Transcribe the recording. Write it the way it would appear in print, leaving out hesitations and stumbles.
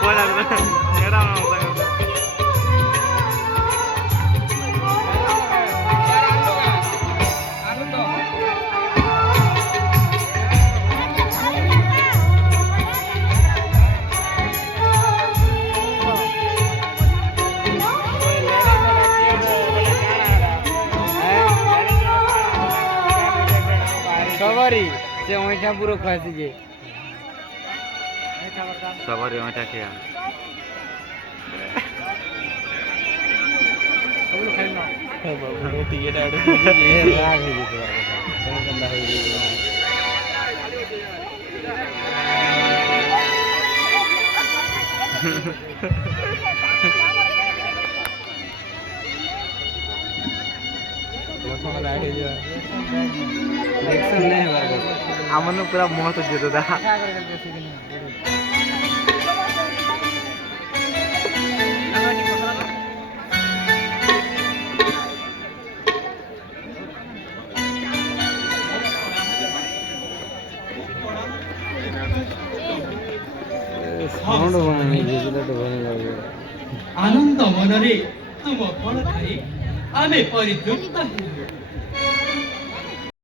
পয়লা এটা আমার মজা করছে সবারই সে ওইটা পুরো খাইছে যে সবারই ওইটা খেয়ে আমার পুরা মত যেত দেখা ଆନନ୍ଦ ମନରେ ତୁମ ଫଳ ଖାଇ ଆମେ ପରିତୃପ୍ତ ହେଲୁ।